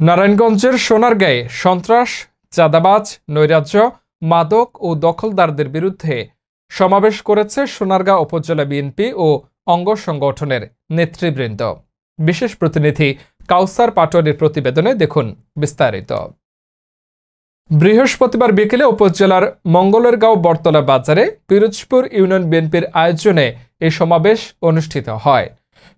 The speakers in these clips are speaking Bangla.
নারায়ণগঞ্জের সোনারগাঁয়ে সন্ত্রাস, চাঁদাবাজ, নৈরাজ্য, মাদক ও দখলদারদের বিরুদ্ধে সমাবেশ করেছে সোনারগাঁ উপজেলা বিএনপি ও অঙ্গ সংগঠনের নেতৃবৃন্দ। বিশেষ প্রতিনিধি কাউসার পাটোয়ারির প্রতিবেদনে দেখুন বিস্তারিত। বৃহস্পতিবার বিকেলে উপজেলার মঙ্গলেরগাঁও বটতলা বাজারে পিরোজপুর ইউনিয়ন বিএনপির আয়োজনে এই সমাবেশ অনুষ্ঠিত হয়।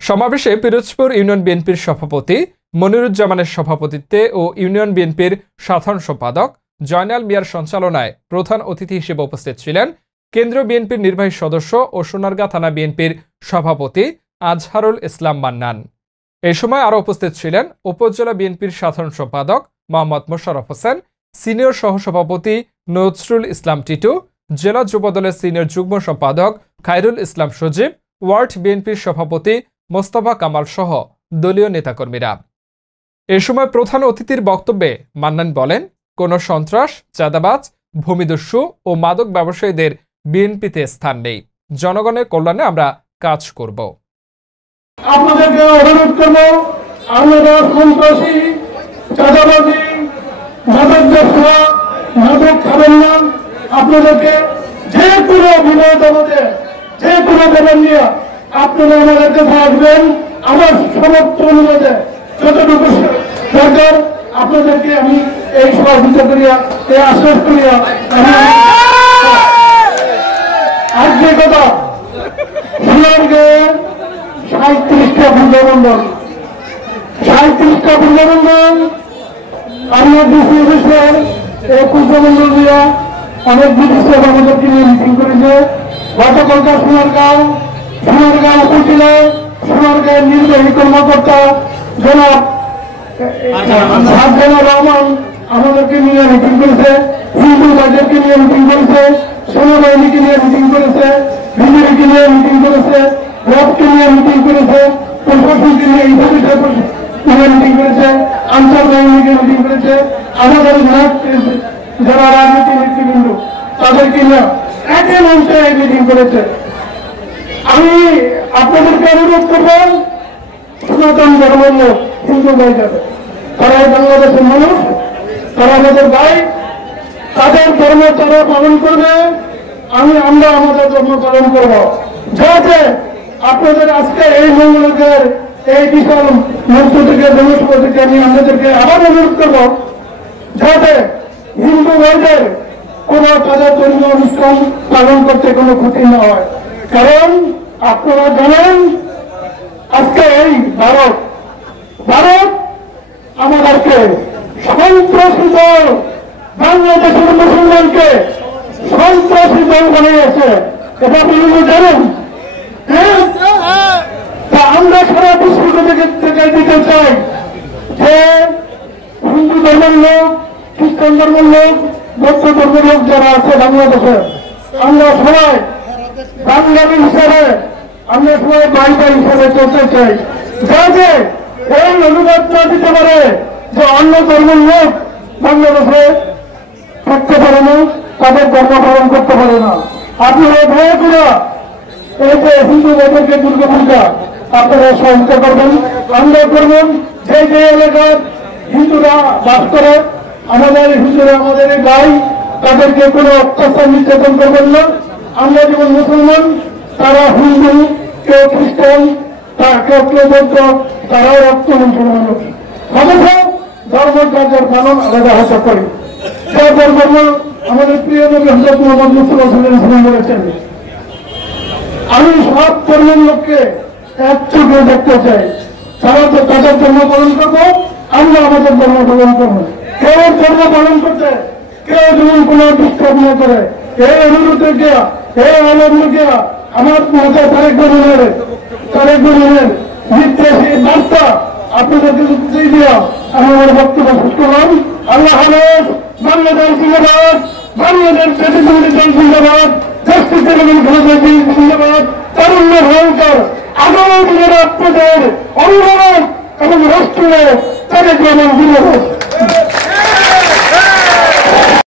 সমাবেশে পিরোজপুর ইউনিয়ন বিএনপির সভাপতি মনিরুজ্জামানের সভাপতিত্বে ও ইউনিয়ন বিএনপির সাধারণ সম্পাদক জয়নাল মিয়ার সঞ্চালনায় প্রধান অতিথি হিসেবে উপস্থিত ছিলেন কেন্দ্রীয় বিএনপির নির্বাহী সদস্য ও সোনারগাঁ থানা বিএনপির সভাপতি আজহারুল ইসলাম মান্নান। এ সময় আরও উপস্থিত ছিলেন উপজেলা বিএনপির সাধারণ সম্পাদক মোহাম্মদ মোশাররফ হোসেন, সিনিয়র সহসভাপতি নজরুল ইসলাম টিটু, জেলা যুবদলের সিনিয়র যুগ্ম সম্পাদক খায়রুল ইসলাম সজীব, ওয়ার্ড বিএনপির সভাপতি মোস্তফা কামাল সহ দলীয় নেতাকর্মীরা। এ সময় প্রধান অতিথির বক্তব্যে মান্নান বলেন, কোনো সন্ত্রাস, চাঁদাবাজ, ভূমিদস্যু ও মাদক ব্যবসায়ীদের বিএনপিতে স্থান নেই। জনগণের কল্যাণে আমরা কাজ করব। আপনাদেরকে অনুরোধ করব, আপনারা সন্ত্রাসী, চাঁদাবাজি, মাদক ব্যবসা, মাদক খাবেন না। আপনাদেরকে যে কোনো বিনোদনে, যে কোনো বেতন নিয়ে আপনারা আমাদের কাছে আসবেন। আমার সমর্থন অনুযায়ী যতটুকু দরকার আপনাদেরকে আমি এই সহযোগিতা করিয়া, এই আশ্বাস করিয়া আজকে কথা সোনারগাঁয়ে 37টা পূর্ণমন্ডল, 37টা পূর্ণমন্ডল আমরা ডিসি অফিসের এই পূর্ণমন্ডল দিয়া অনেক বিদেশি আমাদেরকে নিয়ে মিটিং করেছে। গতকালকা সোনারগাঁও উপজেলায় সোনারগাঁয়ের নির্বাহী কর্মকর্তা জনাব শাহজাহান রহমান আমাদেরকে নিয়ে মিটিং করেছে, হিন্দু বাজারকে নিয়ে মিটিং করেছে, সেনাবাহিনীকে নিয়ে মিটিং করেছে, বিজেপিকে নিয়ে মিটিং করেছে, রবকে নিয়ে মিটিং করেছে, প্রশাসনকে নিয়ে মিটিং করেছে, আন্তর্বাহিনীকে মিটিং করেছে, আমাদের যারা রাজনীতি নেতৃবৃন্দ তাদেরকে নিয়ে একই মঞ্চে মিটিং করেছে। আমি আপনাদেরকে অনুরোধ করব, সনাতন ধর্মের লোক, হিন্দু ভাই যাবে, তারা বাংলাদেশের মানুষ, তারা আমাদের ভাই, তাদের ধর্ম তারা পালন করবে, আমরা আমাদের ধর্ম পালন করব। যাতে আপনাদের আজকে এই মঙ্গলের এই বিশাল মঞ্চ থেকে জনসভা থেকে আমি আপনাদেরকে আবার অনুরোধ করব, যাতে হিন্দু ভাইদের কোনো তাদের ধর্মীয় অনুষ্ঠান পালন করতে কোনো ক্ষতি না হয়। কারণ আপনারা জানেন আজকে এই ভারত আমাদেরকে সন্ত্রাসী দল, বাংলাদেশের মুসলমানকে সন্ত্রাসী দল বানিয়েছে, এটা আপনারা জানেন। তা আমরা সারা বিশ্বকে থেকে দিতে চাই যে হিন্দু ধর্মের লোক, খ্রিস্টান ধর্মের লোক, বৌদ্ধ ধর্মের লোক যারা আছে বাংলাদেশে, আমরা সবাই বাঙালি হিসাবে, আমরা সবাই ভাই ভাই হিসাবে চলতে চাই। যাতে এই অনুবাদ না দিতে পারে যে অন্য ধর্মের লোক বাংলাদেশে থাকতে পারে না, তাদের ধর্ম পালন করতে পারে না। আপনারা ভয় করে এই যে হিন্দু ভাইদেরকে দুর্গা পূজা আপনারা সহযোগিতা করবেন, আমরা করবেন। যে যে এলাকার হিন্দুরা বাস করে, আমাদের হিন্দুরা আমাদের ভাই, তাদেরকে কোনো অত্যাচার নির্যাতন করবেন না। আমরা যেমন মুসলমান, তারা হিন্দু, কেউ খ্রিস্টান, কেউ বৌদ্ধ, তারাও রক্ত মুসলমান মানুষ। অবশ্য ধর্ম যার পালন আলাদা হতে পারে। যার ধর্ম আমাদের প্রিয় নবী হযরত মুহাম্মদ মুস্তাফা সাল্লাল্লাহু আলাইহি ওয়াসাল্লাম বলেছেন, আমি সব ধর্মের লোককে এক চোখে দেখতে চাই। তারা তো তাদের ধর্ম পালন করবো, আমরা আমাদের ধর্ম পালন করবো। কেউ ধর্ম পালন করতে কেউ যেমন কোন ডিস্টার্ব না করে, এই অনুরোধে গিয়া, এই আনন্দ গিয়া আমার মাথায় তারেক রহমানের নির্দেশ, এই বার্তা আপনাদেরকে দিয়া আমি আমার বক্তব্য শেষ করলাম। আল্লাহ হাফেজ। বাংলাদেশ জিন্দাবাদ, বাংলাদেশ জাতীয়তাবাদী দল জিন্দাবাদ, জাতীয় তেলেঙ্গানা খেলাধুলা জিন্দাবাদ, তারুণ্য ভয়ঙ্কর। আগামী দিনের আপনাদের অভিভাবক এবং রাষ্ট্রীয় তারেক রহমান জিন্দাবাদ।